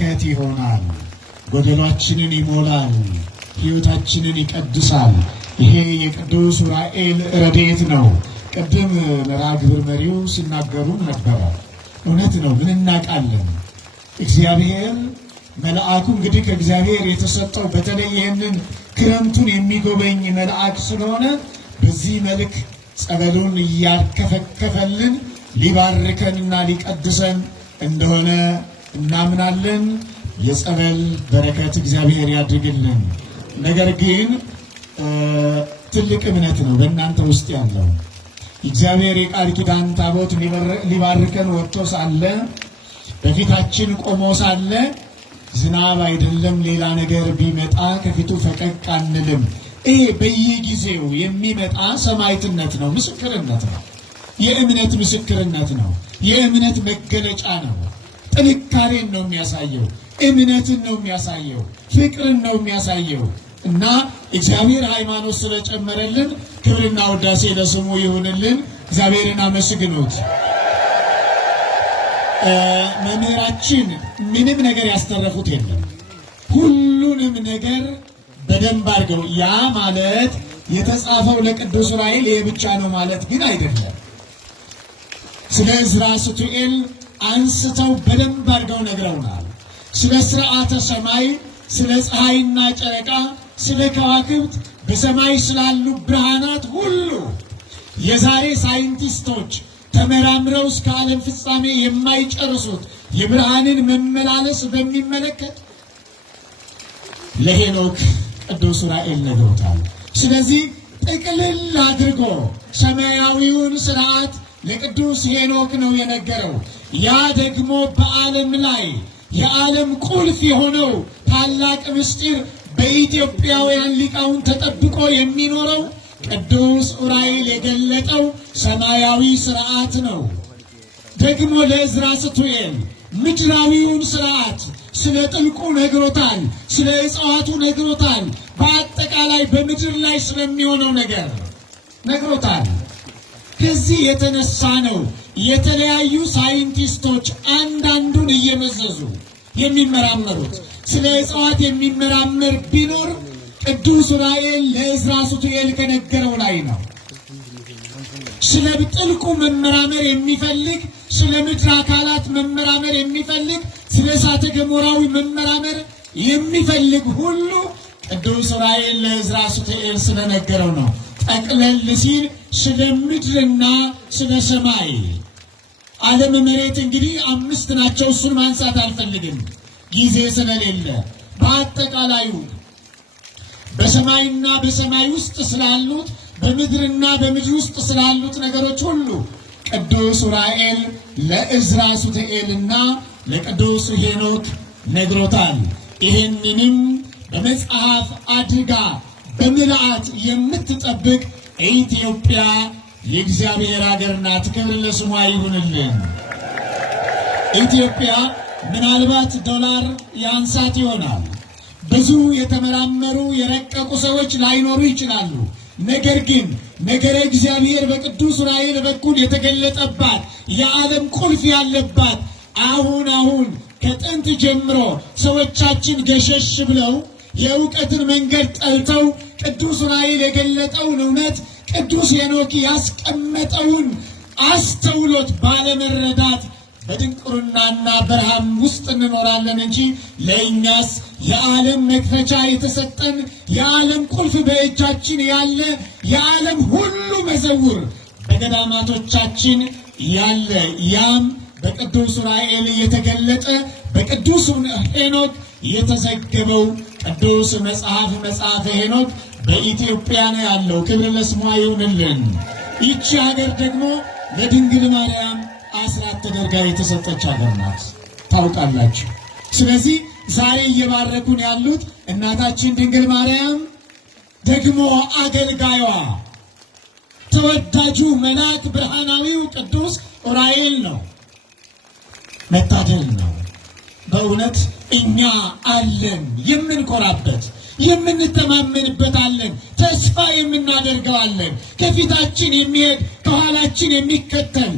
በረከት ይሆናል፣ ጎደሏችንን ይሞላል፣ ሕይወታችንን ይቀድሳል። ይሄ የቅዱስ ዑራኤል ረድኤት ነው። ቅድም መርሐ ግብር መሪው ሲናገሩ ነበረ። እውነት ነው። ምን እናውቃለን? እግዚአብሔር መልአኩ እንግዲህ ከእግዚአብሔር የተሰጠው በተለይ ይህንን ክረምቱን የሚጎበኝ መልአክ ስለሆነ በዚህ መልክ ጸበሉን እያርከፈከፈልን ሊባርከንና ሊቀድሰን እንደሆነ እናምናለን። የጸበል በረከት እግዚአብሔር ያድርግልን። ነገር ግን ትልቅ እምነት ነው በእናንተ ውስጥ ያለው። እግዚአብሔር የቃል ኪዳን ታቦት ሊባርከን ወጥቶ ሳለ በፊታችን ቆሞ ሳለ ዝናብ አይደለም ሌላ ነገር ቢመጣ ከፊቱ ፈቀቅ አንልም። ይሄ በየጊዜው የሚመጣ ሰማዕትነት ነው፣ ምስክርነት ነው፣ የእምነት ምስክርነት ነው፣ የእምነት መገለጫ ነው። ጥንካሬን ነው የሚያሳየው፣ እምነትን ነው የሚያሳየው፣ ፍቅርን ነው የሚያሳየው። እና እግዚአብሔር ሃይማኖት ስለጨመረልን ክብርና ውዳሴ ለስሙ ይሁንልን። እግዚአብሔርን አመስግኑት። መምህራችን ምንም ነገር ያስተረፉት የለም። ሁሉንም ነገር በደንብ አድርገው። ያ ማለት የተጻፈው ለቅዱስ ዑራኤል ይሄ ብቻ ነው ማለት ግን አይደለም። ስለ ዕዝራ ሱቱኤል አንስተው በደንብ አድርገው ነግረውናል። ስለ ሥርዓተ ሰማይ፣ ስለ ፀሐይና ጨረቃ፣ ስለ ከዋክብት፣ በሰማይ ስላሉ ብርሃናት ሁሉ የዛሬ ሳይንቲስቶች ተመራምረው እስከ ዓለም ፍጻሜ የማይጨርሱት የብርሃንን መመላለስ በሚመለከት ለሄኖክ ቅዱስ ዑራኤል ነግሮታል። ስለዚህ ጥቅልል አድርጎ ሰማያዊውን ሥርዓት ለቅዱስ ሄኖክ ነው የነገረው። ያ ደግሞ በዓለም ላይ የዓለም ቁልፍ የሆነው ታላቅ ምስጢር በኢትዮጵያውያን ሊቃውንት ተጠብቆ የሚኖረው ቅዱስ ዑራኤል የገለጠው ሰማያዊ ሥርዓት ነው። ደግሞ ለዕዝራ ሱቱኤል ምድራዊውን ሥርዓት ስለ ጥልቁ ነግሮታል፣ ስለ እጽዋቱ ነግሮታል፣ በአጠቃላይ በምድር ላይ ስለሚሆነው ነገር ነግሮታል። ከዚህ የተነሳ ነው የተለያዩ ሳይንቲስቶች አንዳንዱን እየመዘዙ የሚመራመሩት። ስለ እጽዋት የሚመራመር ቢኖር ቅዱስ ዑራኤል ለዕዝራ ሱቱኤል ከነገረው ላይ ነው። ስለ ጥልቁ መመራመር የሚፈልግ፣ ስለ ምድር አካላት መመራመር የሚፈልግ፣ ስለ እሳተ ገሞራዊ መመራመር የሚፈልግ ሁሉ ቅዱስ ዑራኤል ለዕዝራ ሱቱኤል ስለነገረው ነው። ጠቅለል ሲል ስለ ምድርና ስለ ሰማይ ዓለም መሬት እንግዲህ 5 ናቸው። እሱን ማንሳት አልፈልግም ጊዜ ስለሌለ። በአጠቃላዩ በሰማይና በሰማይ ውስጥ ስላሉት በምድርና በምድር ውስጥ ስላሉት ነገሮች ሁሉ ቅዱስ ዑራኤል ለዕዝራ ሱቱኤልና ለቅዱስ ሄኖክ ነግሮታል። ይህንንም በመጽሐፍ አድርጋ በምልአት የምትጠብቅ ኢትዮጵያ የእግዚአብሔር ሀገር ናት። ክብር ለስሟ ይሁንልን። ኢትዮጵያ ምናልባት ዶላር ያንሳት ይሆናል። ብዙ የተመራመሩ የረቀቁ ሰዎች ላይኖሩ ይችላሉ። ነገር ግን ነገረ እግዚአብሔር በቅዱስ ዑራኤል በኩል የተገለጠባት የዓለም ቁልፍ ያለባት አሁን ከጥንት ጀምሮ ሰዎቻችን ገሸሽ ብለው የእውቀትን መንገድ ጠልተው ቅዱስ ዑራኤል የገለጠውን እውነት ቅዱስ ሄኖክ ያስቀመጠውን አስተውሎት ባለመረዳት በድንቁርናና በረሃም ውስጥ እንኖራለን እንጂ ለእኛስ የዓለም መክፈቻ የተሰጠን የዓለም ቁልፍ በእጃችን ያለ የዓለም ሁሉ መዘውር በገዳማቶቻችን ያለ ያም በቅዱስ ዑራኤል የተገለጠ በቅዱስ ሄኖክ የተዘገበው ቅዱስ መጽሐፈ ሄኖክ በኢትዮጵያ ነው ያለው። ክብር ለስሟ ይሁንልን። ይቺ ሀገር ደግሞ ለድንግል ማርያም አስራት ተደርጋ የተሰጠች ሀገር ናት፣ ታውቃላችሁ። ስለዚህ ዛሬ እየባረኩን ያሉት እናታችን ድንግል ማርያም ደግሞ አገልጋዩዋ ተወዳጁ መልአክ ብርሃናዊው ቅዱስ ዑራኤል ነው። መታደል ነው በእውነት። እኛ አለን የምንኮራበት የምንተማመንበት አለን፣ ተስፋ የምናደርገው አለን፣ ከፊታችን የሚሄድ ከኋላችን የሚከተል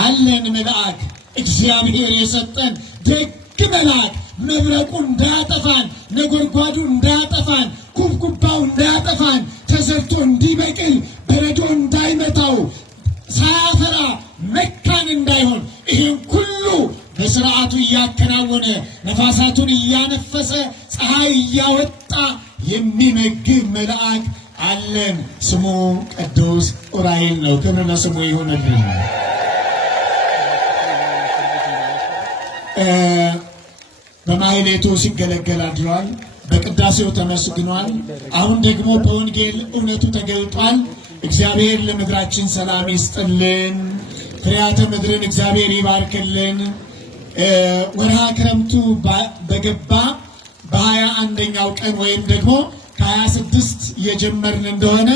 አለን። መልአክ እግዚአብሔር የሰጠን ደግ መልአክ መብረቁ እንዳያጠፋን፣ ነጎድጓዱ እንዳያጠፋን፣ ኩብኩባው እንዳያጠፋን፣ ተዘርቶ እንዲበቅል በረዶ እንዳይመታው፣ ሳያፈራ መካን እንዳይሆን ይህን ሁሉ በስርዓቱ እያከናወነ ነፋሳቱን እያነፈሰ ፀሐይ እያወጣ የሚመግብ መልአክ አለን። ስሙ ቅዱስ ዑራኤል ነው። ክብር ለስሙ ይሁንልን። በማህሌቱ ሲገለገል አድሯል። በቅዳሴው ተመስግኗል። አሁን ደግሞ በወንጌል እውነቱ ተገልጧል። እግዚአብሔር ለምድራችን ሰላም ይስጥልን። ፍሬያተ ምድርን እግዚአብሔር ይባርክልን። ወርሃ ክረምቱ በገባ በ21ኛው ቀን ወይም ደግሞ ከ26 የጀመርን እንደሆነ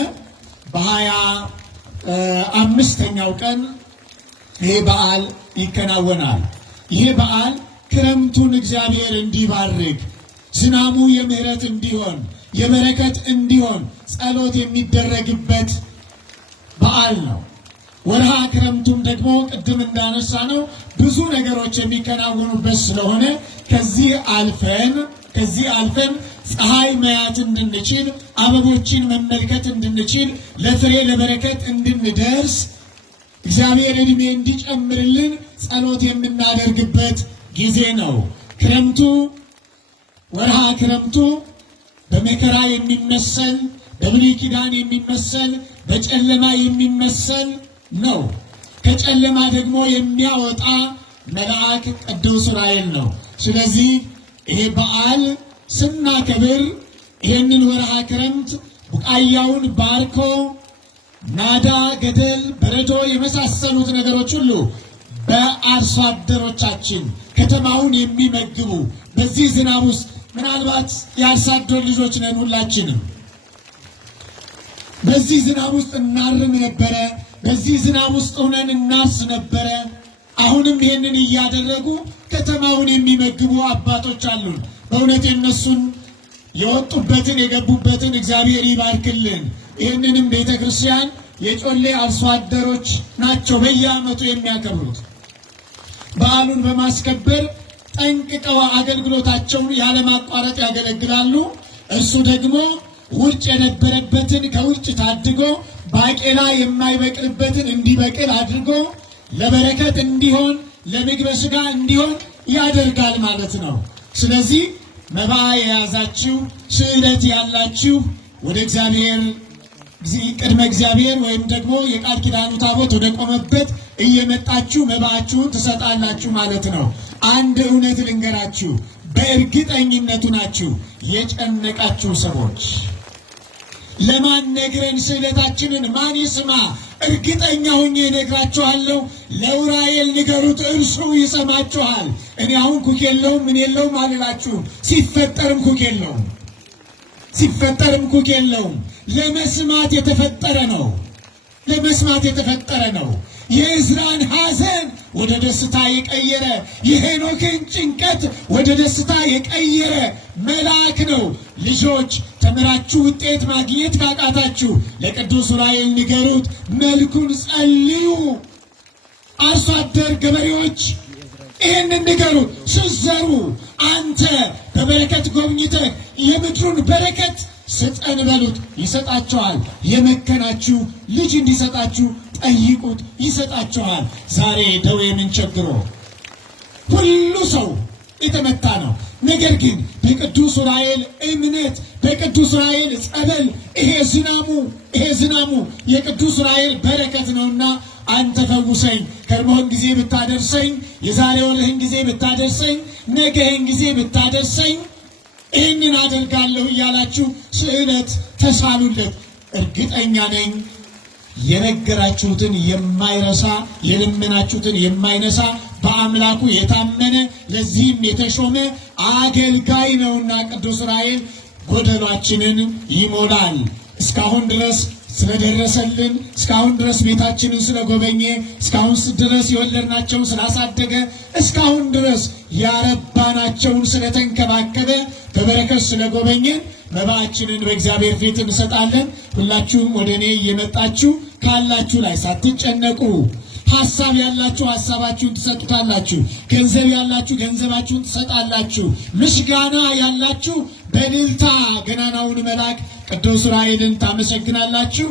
በ25ኛው ቀን ይሄ በዓል ይከናወናል። ይሄ በዓል ክረምቱን እግዚአብሔር እንዲባርክ፣ ዝናሙ የምህረት እንዲሆን፣ የበረከት እንዲሆን ጸሎት የሚደረግበት በዓል ነው። ወርሃ ክረምቱም ደግሞ ቅድም እንዳነሳ ነው ብዙ ነገሮች የሚከናወኑበት ስለሆነ ከዚህ አልፈን ፀሐይ ማየት እንድንችል፣ አበቦችን መመልከት እንድንችል፣ ለፍሬ ለበረከት እንድንደርስ እግዚአብሔር ዕድሜ እንዲጨምርልን ጸሎት የምናደርግበት ጊዜ ነው። ክረምቱ ወርሃ ክረምቱ በመከራ የሚመሰል፣ በብሉይ ኪዳን የሚመሰል፣ በጨለማ የሚመሰል ነው። ከጨለማ ደግሞ የሚያወጣ መልአክ ቅዱስ ዑራኤል ነው። ስለዚህ ይሄ በዓል ስናከብር ይህንን ወርሃ ክረምት ቡቃያውን ባርኮ ናዳ፣ ገደል፣ በረዶ የመሳሰሉት ነገሮች ሁሉ በአርሶ አደሮቻችን ከተማውን የሚመግቡ በዚህ ዝናብ ውስጥ ምናልባት የአርሶ አደር ልጆች ነን ሁላችንም። በዚህ ዝናብ ውስጥ እናርም ነበረ። በዚህ ዝናብ ውስጥ ሆነን እናርስ ነበረ። አሁንም ይህንን እያደረጉ ከተማውን የሚመግቡ አባቶች አሉን። በእውነት የነሱን የወጡበትን የገቡበትን እግዚአብሔር ይባርክልን። ይህንንም ቤተ ክርስቲያን የጮሌ አርሶ አደሮች ናቸው በየዓመቱ የሚያከብሩት። በዓሉን በማስከበር ጠንቅቀው አገልግሎታቸውን ያለማቋረጥ ያገለግላሉ። እርሱ ደግሞ ውርጭ የነበረበትን ከውርጭ ታድጎ ባቄላ የማይበቅልበትን እንዲበቅል አድርጎ ለበረከት እንዲሆን ለምግበ ሥጋ እንዲሆን ያደርጋል ማለት ነው። ስለዚህ መባ የያዛችሁ ስዕለት ያላችሁ ወደ እግዚአብሔር ቅድመ እግዚአብሔር ወይም ደግሞ የቃል ኪዳኑ ታቦት ወደ ቆመበት እየመጣችሁ መባችሁን ትሰጣላችሁ ማለት ነው። አንድ እውነት ልንገራችሁ፣ በእርግጠኝነቱ ናችሁ የጨነቃችሁ ሰዎች ለማን ነግረን ስዕለታችንን ማን ይስማ? እርግጠኛ ሆኜ እነግራችኋለሁ፣ ለዑራኤል ንገሩት፣ እርሱ ይሰማችኋል። እኔ አሁን ኩክ የለውም ምን የለውም አልላችሁም። ሲፈጠርም ኩክ የለውም። ለመስማት የተፈጠረ ነው። የዕዝራን ሐዘን ወደ ደስታ የቀየረ፣ የሄኖክን ጭንቀት ወደ ደስታ የቀየረ መልአክ ነው። ልጆች ተምራችሁ ውጤት ማግኘት ካቃታችሁ ለቅዱስ ዑራኤል ንገሩት፣ መልኩን ጸልዩ። አርሶ አደር ገበሬዎች ይህንን ንገሩት። ስትዘሩ አንተ በበረከት ጎብኝተህ የምድሩን በረከት ስጠን በሉት፣ ይሰጣችኋል። የመከናችሁ ልጅ እንዲሰጣችሁ ጠይቁት፣ ይሰጣችኋል። ዛሬ ደዌ ምን ቸግሮ ሁሉ ሰው የተመታ ነው። ነገር ግን በቅዱስ ዑራኤል እምነት፣ በቅዱስ ዑራኤል ጸበል ይሄ ዝናሙ የቅዱስ ዑራኤል በረከት ነውና አንተ ፈውሰኝ፣ ከርሞህን ጊዜ ብታደርሰኝ፣ የዛሬ ወርህን ጊዜ ብታደርሰኝ፣ ነገህን ጊዜ ብታደርሰኝ ይህንን አደርጋለሁ እያላችሁ ስዕለት ተሳሉለት። እርግጠኛ ነኝ የነገራችሁትን የማይረሳ የለመናችሁትን የማይነሳ በአምላኩ የታመነ ለዚህም የተሾመ አገልጋይ ነውና ቅዱስ ዑራኤል ጎደሏችንን ይሞላል። እስካሁን ድረስ ስለደረሰልን፣ እስካሁን ድረስ ቤታችንን ስለጎበኘ፣ እስካሁን ድረስ የወለድናቸውን ስላሳደገ፣ እስካሁን ድረስ ያረባናቸውን ስለተንከባከበ፣ በበረከት ስለጎበኘን መባችንን በእግዚአብሔር ፊት እንሰጣለን። ሁላችሁም ወደ እኔ እየመጣችሁ ካላችሁ ላይ ሳትጨነቁ ሐሳብ ያላችሁ ሐሳባችሁን ትሰጡታላችሁ። ገንዘብ ያላችሁ ገንዘባችሁን ትሰጣላችሁ። ምስጋና ያላችሁ በእልልታ ገናናውን መልአክ ቅዱስ ዑራኤልን ታመሰግናላችሁ።